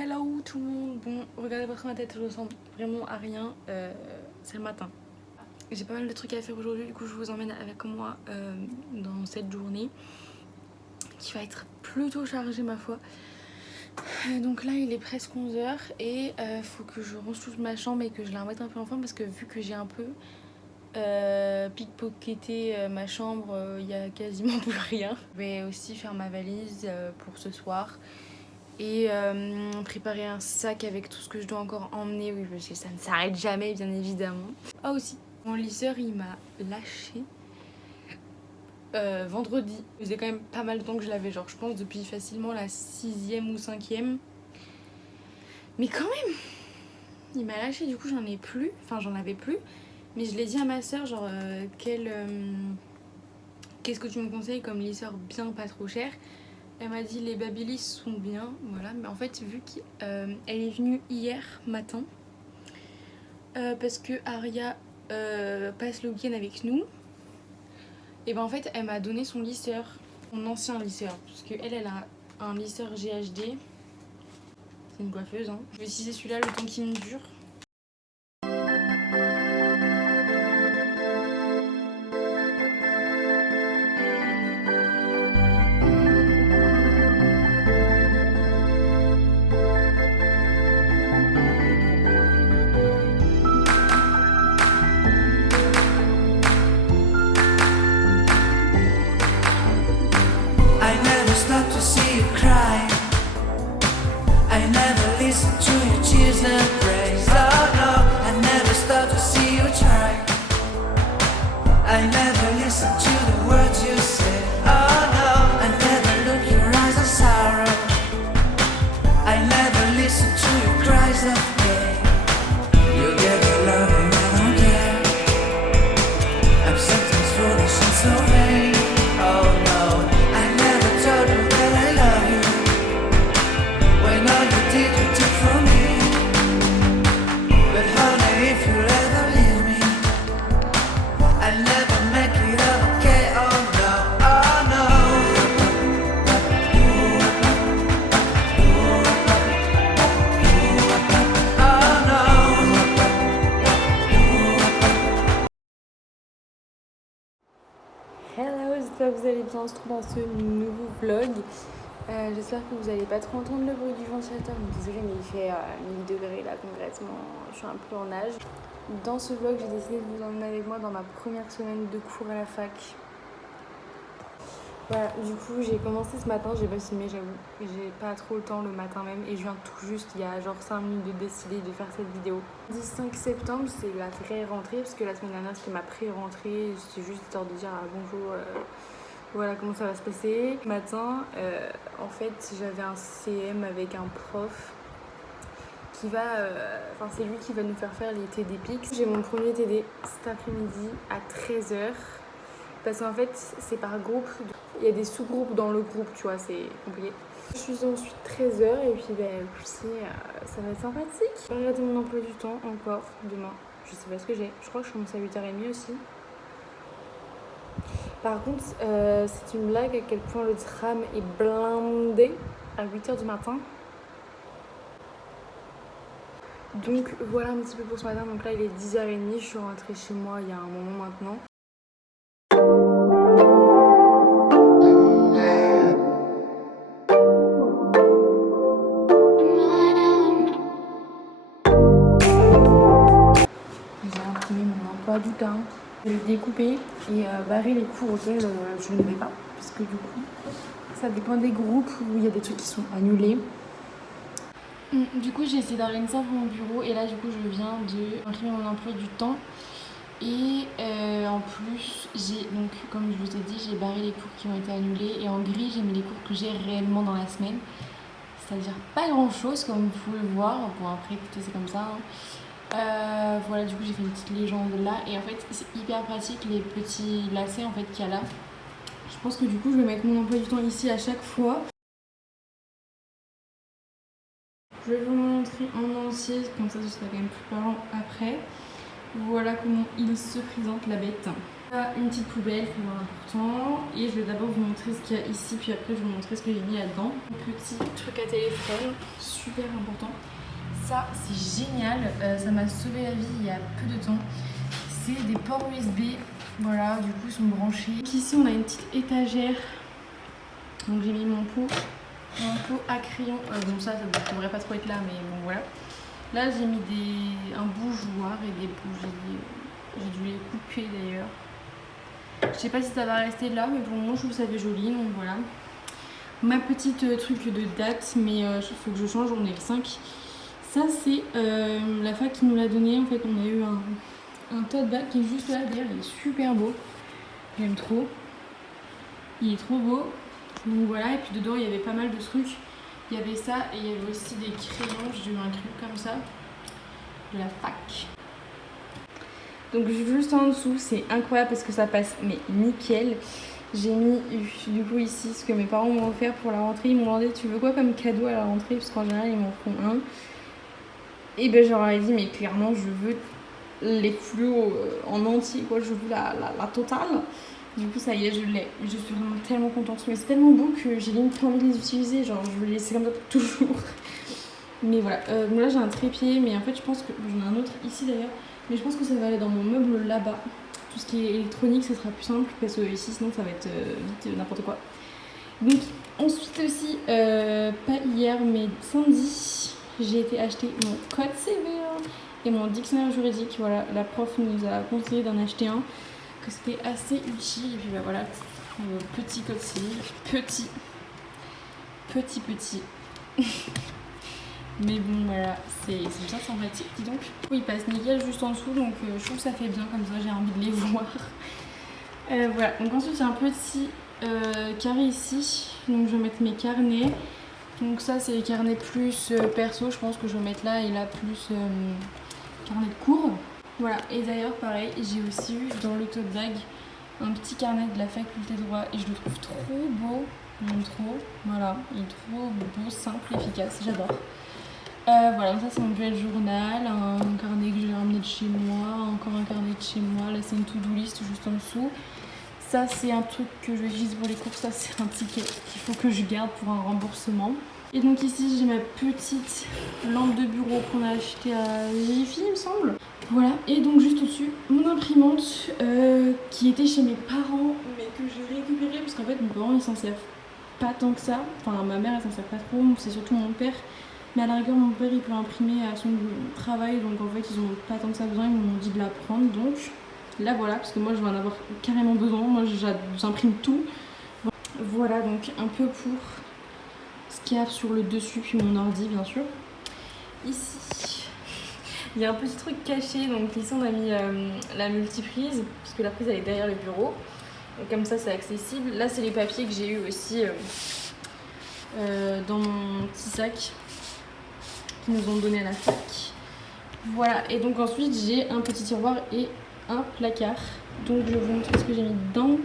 Hello tout le monde. Bon, regardez pas trop ma tête, je ressemble vraiment à rien. C'est le matin. J'ai pas mal de trucs à faire aujourd'hui, du coup je vous emmène avec moi dans cette journée qui va être plutôt chargée ma foi. Donc là il est presque 11h et faut que je range toute ma chambre et que je la remette un peu en forme parce que vu que j'ai un peu pickpocketé ma chambre, il y a quasiment plus rien. Je vais aussi faire ma valise pour ce soir. Et préparer un sac avec tout ce que je dois encore emmener, oui, parce que ça ne s'arrête jamais, bien évidemment. Ah aussi, mon lisseur il m'a lâché vendredi. Ça faisait quand même pas mal de temps que je l'avais, genre je pense depuis facilement la 6e ou 5e. Mais quand même, il m'a lâché, du coup j'en ai plus, enfin j'en avais plus. Mais je l'ai dit à ma soeur, genre qu'est-ce que tu me conseilles comme lisseur bien pas trop cher. Elle m'a dit les Babyliss sont bien, voilà. Mais en fait, vu qu'elle est venue hier matin, parce que Aria passe le week-end avec nous, et ben en fait, elle m'a donné son lisseur, son ancien lisseur, parce qu'elle a un lisseur GHD. C'est une coiffeuse, hein. Je vais utiliser celui-là le temps qu'il me dure. Hello, j'espère que vous allez bien, on se retrouve dans ce nouveau vlog. J'espère que vous n'allez pas trop entendre le bruit du ventilateur. Désolée mais il fait 1000 degrés là concrètement, je suis un peu en nage. Dans ce vlog j'ai décidé de vous emmener avec moi dans ma première semaine de cours à la fac. Voilà, du coup j'ai commencé ce matin, j'ai pas filmé j'avoue, j'ai pas trop le temps le matin même et je viens tout juste il y a genre 5 minutes de décider de faire cette vidéo. Le 5 septembre c'est la vraie rentrée parce que la semaine dernière c'était ma pré-rentrée, c'était juste histoire de dire bonjour, voilà comment ça va se passer. Ce matin en fait j'avais un CM avec un prof qui va, enfin c'est lui qui va nous faire les TD Pix. J'ai mon premier TD cet après-midi à 13h. Parce qu'en fait, c'est par groupe. Il y a des sous-groupes dans le groupe, tu vois, c'est compliqué. Je suis ensuite 13h et puis ça va être sympathique. Je vais regarder mon emploi du temps encore demain. Je sais pas ce que j'ai. Je crois que je commence à 8h30 aussi. Par contre, c'est une blague à quel point le tram est blindé à 8h du matin. Donc voilà un petit peu pour ce matin. Donc là, il est 10h30. Je suis rentrée chez moi il y a un moment maintenant. Du temps. Je vais le découper et barrer les cours auxquels je ne vais pas parce que du coup ça dépend des groupes où il y a des trucs qui sont annulés. Du coup j'ai essayé d'organiser ça pour mon bureau et là du coup je viens d'imprimer mon emploi du temps et en plus j'ai donc comme je vous ai dit j'ai barré les cours qui ont été annulés et en gris j'ai mis les cours que j'ai réellement dans la semaine, c'est-à-dire pas grand chose comme vous pouvez le voir. Bon après écoutez c'est comme ça hein. Voilà, du coup j'ai fait une petite légende là et en fait c'est hyper pratique les petits lacets en fait qu'il y a là. Je pense que du coup je vais mettre mon emploi du temps ici à chaque fois. Je vais vous montrer en entier, comme ça ce sera quand même plus parlant après. Voilà comment il se présente la bête. Une petite poubelle, c'est important. Et je vais d'abord vous montrer ce qu'il y a ici, puis après je vais vous montrer ce que j'ai mis là-dedans. Un petit truc à téléphone, super important. Ça, c'est génial. Ça m'a sauvé la vie il y a peu de temps. C'est des ports USB. Voilà, du coup, ils sont branchés. Donc ici, on a une petite étagère. Donc j'ai mis mon pot à crayon. Bon, ça devrait pas trop être là, mais bon, voilà. Là, j'ai mis un bougeoir et des bougies. J'ai dû les couper d'ailleurs. Je sais pas si ça va rester là, mais pour le moment, je trouve ça fait joli. Donc voilà. Ma petite truc de date, mais il faut que je change. On est le 5. Ça, c'est la fac qui nous l'a donné. En fait, on a eu un tote bag qui est juste là. D'ailleurs, il est super beau. J'aime trop. Il est trop beau. Donc voilà, et puis dedans, il y avait pas mal de trucs. Il y avait ça et il y avait aussi des crayons. J'ai eu un crayon comme ça de la fac. Donc juste en dessous, c'est incroyable parce que ça passe mais nickel. J'ai mis du coup ici ce que mes parents m'ont offert pour la rentrée. Ils m'ont demandé tu veux quoi comme cadeau à la rentrée, parce qu'en général ils m'en font un. Et ben je leur ai dit mais clairement je veux les fluos en entier quoi, je veux la totale. Du coup ça y est, je l'ai. Je suis vraiment tellement contente. Mais c'est tellement beau que j'ai limite pas envie de les utiliser. Genre je veux les laisser comme ça pour toujours. Mais voilà, donc là j'ai un trépied, mais en fait je pense que j'en ai un autre ici d'ailleurs. Mais je pense que ça va aller dans mon meuble là-bas. Tout ce qui est électronique, ce sera plus simple parce que ici sinon ça va être vite n'importe quoi. Donc ensuite aussi, pas hier mais samedi, j'ai été acheter mon code CVA et mon dictionnaire juridique. Voilà, la prof nous a conseillé d'en acheter un, que c'était assez utile. Et puis bah voilà, petit code civique, petit. Mais bon voilà, c'est bien sympathique, dis donc. Oui, il passe nickel juste en dessous, donc je trouve que ça fait bien comme ça, j'ai envie de les voir. Voilà, donc ensuite il y a un petit carré ici, donc je vais mettre mes carnets. Donc ça c'est les carnets plus perso, je pense que je vais mettre là, et là plus carnet de cours. Voilà, et d'ailleurs pareil, j'ai aussi eu dans le tote bag un petit carnet de la faculté de droit et je le trouve trop beau, j'aime trop. Voilà, il est trop beau, simple, efficace, j'adore. Voilà, donc ça c'est mon bullet journal, un carnet que j'ai ramené de chez moi, encore un carnet de chez moi, là c'est une to-do list juste en dessous. Ça c'est un truc que je vais utiliser pour les courses, ça c'est un ticket qu'il faut que je garde pour un remboursement. Et donc ici j'ai ma petite lampe de bureau qu'on a achetée à Jiffy il me semble. Voilà, et donc juste au-dessus mon imprimante qui était chez mes parents mais que j'ai récupérée parce qu'en fait mes parents ils s'en servent pas tant que ça. Enfin ma mère elle s'en sert pas trop, c'est surtout mon père. Mais à la rigueur, mon père il peut imprimer à son travail, donc en fait ils ont pas tant que ça besoin, ils m'ont dit de la prendre, donc là voilà, parce que moi je vais en avoir carrément besoin, moi j'imprime tout. Voilà donc un peu pour ce qu'il y a sur le dessus, puis mon ordi bien sûr. Ici, il y a un petit truc caché, donc ici on a mis la multiprise, parce que la prise elle est derrière le bureau, donc comme ça c'est accessible. Là c'est les papiers que j'ai eu aussi dans mon petit sac. Nous ont donné à la fac. Voilà, et donc ensuite j'ai un petit tiroir et un placard. Donc je vais vous montrer ce que j'ai mis dedans.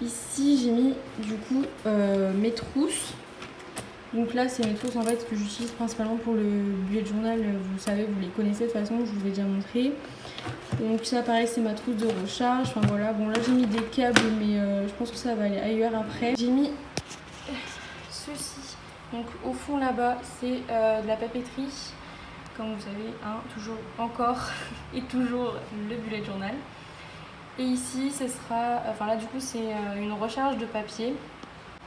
Ici j'ai mis du coup mes trousses. Donc là c'est mes trousses en fait que j'utilise principalement pour le bullet journal. Vous savez, vous les connaissez de toute façon, je vous ai déjà montré. Donc ça pareil c'est ma trousse de recharge. Enfin voilà, bon là j'ai mis des câbles mais je pense que ça va aller ailleurs après. J'ai mis ceci. Donc au fond là-bas, c'est de la papeterie, comme vous savez, hein, toujours encore et toujours le bullet journal. Et ici, ce sera, enfin là du coup, c'est une recharge de papier.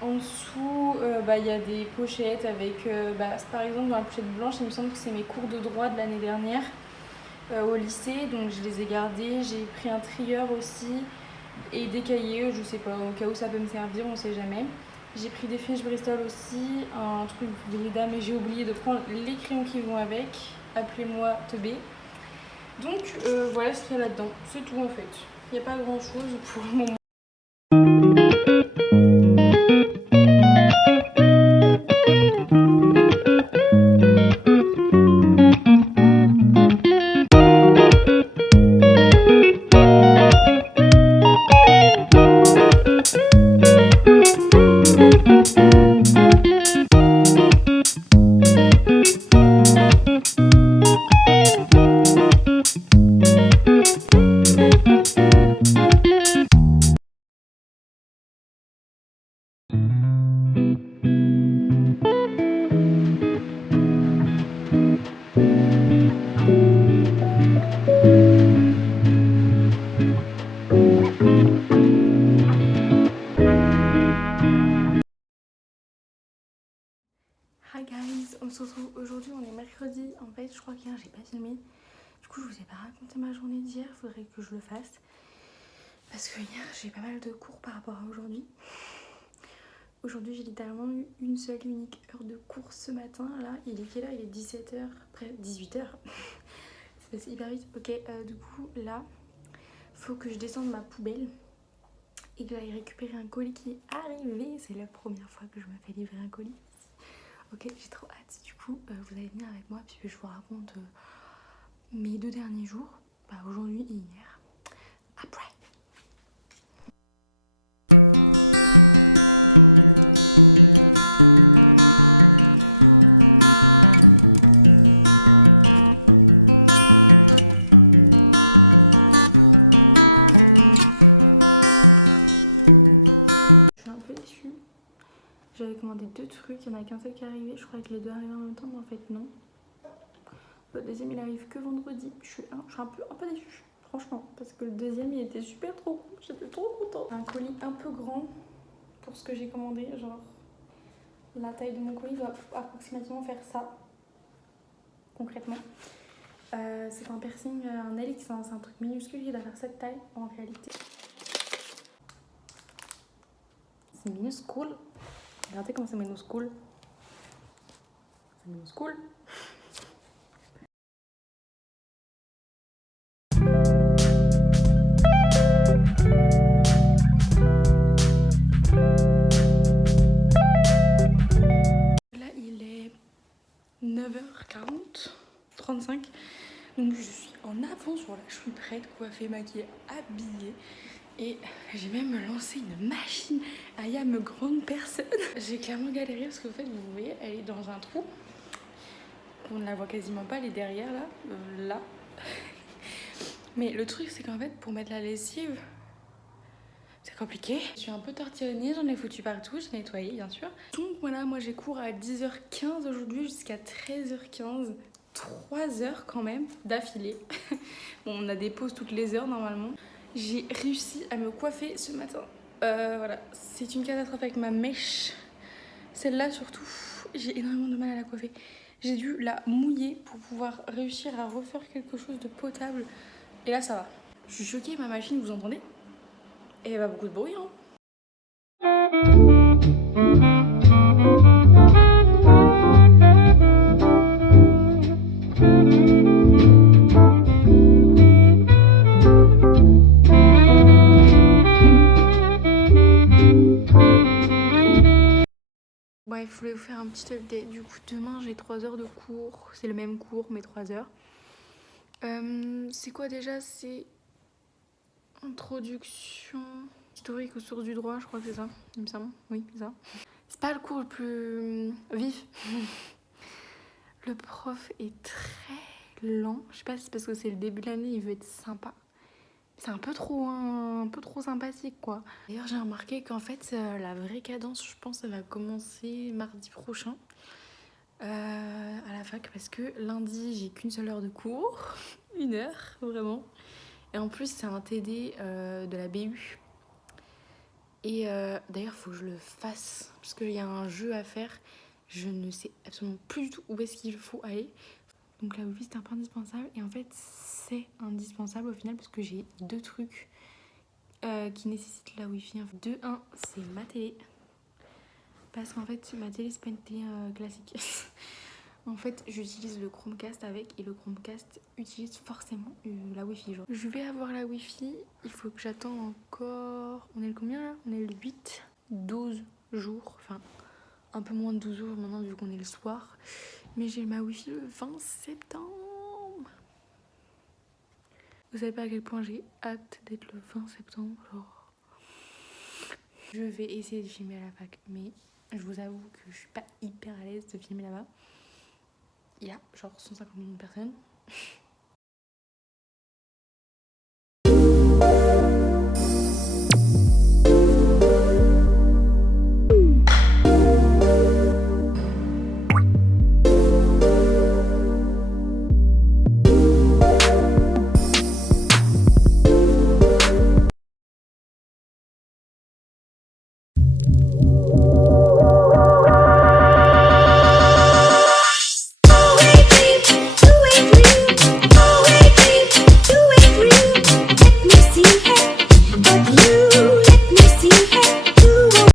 En dessous, il y a des pochettes avec, par exemple dans la pochette blanche, il me semble que c'est mes cours de droit de l'année dernière au lycée, donc je les ai gardés. J'ai pris un trieur aussi et des cahiers, je sais pas, au cas où ça peut me servir, on sait jamais. J'ai pris des fiches Bristol aussi, un truc Brida, mais j'ai oublié de prendre les crayons qui vont avec. Appelez-moi Teubé. Donc voilà ce qu'il y a là-dedans. C'est tout en fait. Il n'y a pas grand chose pour le moment. guys, on se retrouve aujourd'hui, on est mercredi. En fait, je crois qu'hier j'ai pas filmé. Du coup, je vous ai pas raconté ma journée d'hier, faudrait que je le fasse. Parce que hier j'ai pas mal de cours par rapport à aujourd'hui. Aujourd'hui, j'ai littéralement eu une seule et unique heure de cours ce matin. Là, il est quelle heure? Il est 17h, près 18h. C'est passé hyper vite. Ok, du coup, là, faut que je descende ma poubelle et que j'aille récupérer un colis qui est arrivé. C'est la première fois que je me fais livrer un colis. Ok, j'ai trop hâte. Du coup, vous allez venir avec moi puisque je vous raconte mes 2 derniers jours. Aujourd'hui et hier. Après. Je suis un peu déçue. J'avais commandé 2 trucs, il n'y en a qu'un seul qui est arrivé. Je crois que les 2 arrivent en même temps, mais en fait non. Le deuxième il arrive que vendredi. Je suis un peu déçue, franchement, parce que le deuxième il était super trop cool. J'étais trop contente. Un colis un peu grand pour ce que j'ai commandé, genre la taille de mon colis doit approximativement faire ça, concrètement. C'est un piercing, un LX, hein, c'est un truc minuscule qui doit faire cette taille en réalité. C'est minuscule. Regardez comment c'est minuscule. C'est minuscule. Là, il est 9h40, 35. Donc je suis en avance, voilà, je suis prête, coiffée, maquillée, habillée. Et j'ai même lancé une machine à yam grande personne. J'ai clairement galéré parce qu'en fait, vous voyez, elle est dans un trou. On ne la voit quasiment pas, elle est derrière là, là. Mais le truc, c'est qu'en fait, pour mettre la lessive, c'est compliqué. Je suis un peu tortillonnée, j'en ai foutu partout, j'ai nettoyé bien sûr. Donc voilà, moi j'ai cours à 10h15 aujourd'hui jusqu'à 13h15. 3 heures quand même d'affilée. Bon, on a des pauses toutes les heures normalement. J'ai réussi à me coiffer ce matin. Voilà, c'est une catastrophe avec ma mèche. Celle-là surtout, j'ai énormément de mal à la coiffer. J'ai dû la mouiller pour pouvoir réussir à refaire quelque chose de potable. Et là, ça va. Je suis choquée, ma machine, vous entendez? Et il y a pas beaucoup de bruit, hein. Bref, je voulais vous faire un petit update. Du coup, demain, j'ai 3 heures de cours. C'est le même cours, mais 3 heures. C'est quoi déjà? C'est introduction historique aux sources du droit, je crois que c'est ça, il me semble. Oui, c'est ça. C'est pas le cours le plus vif. Le prof est très lent. Je sais pas si c'est parce que c'est le début de l'année, il veut être sympa. C'est un peu trop sympathique, quoi. D'ailleurs, j'ai remarqué qu'en fait, la vraie cadence, je pense, ça va commencer mardi prochain à la fac, parce que lundi, j'ai qu'une seule heure de cours. 1 heure, vraiment. Et en plus, c'est un TD de la BU. Et d'ailleurs, il faut que je le fasse, parce qu'il y a un jeu à faire. Je ne sais absolument plus du tout où est-ce qu'il faut aller. Donc la wifi, c'est un peu indispensable. Et en fait, c'est indispensable au final, parce que j'ai 2 trucs qui nécessitent la wifi. De 1, c'est ma télé. Parce qu'en fait, ma télé, c'est pas une télé classique. En fait, j'utilise le Chromecast avec, et le Chromecast utilise forcément la Wi-Fi. Genre. Je vais avoir la Wi-Fi, il faut que j'attende encore... On est le combien là? On est le 8, 12 jours, enfin un peu moins de 12 jours maintenant vu qu'on est le soir. Mais j'ai ma Wi-Fi le 20 septembre. Vous savez pas à quel point j'ai hâte d'être le 20 septembre, genre... Je vais essayer de filmer à la fac, mais je vous avoue que je suis pas hyper à l'aise de filmer là-bas. Il y a genre 150 millions de personnes.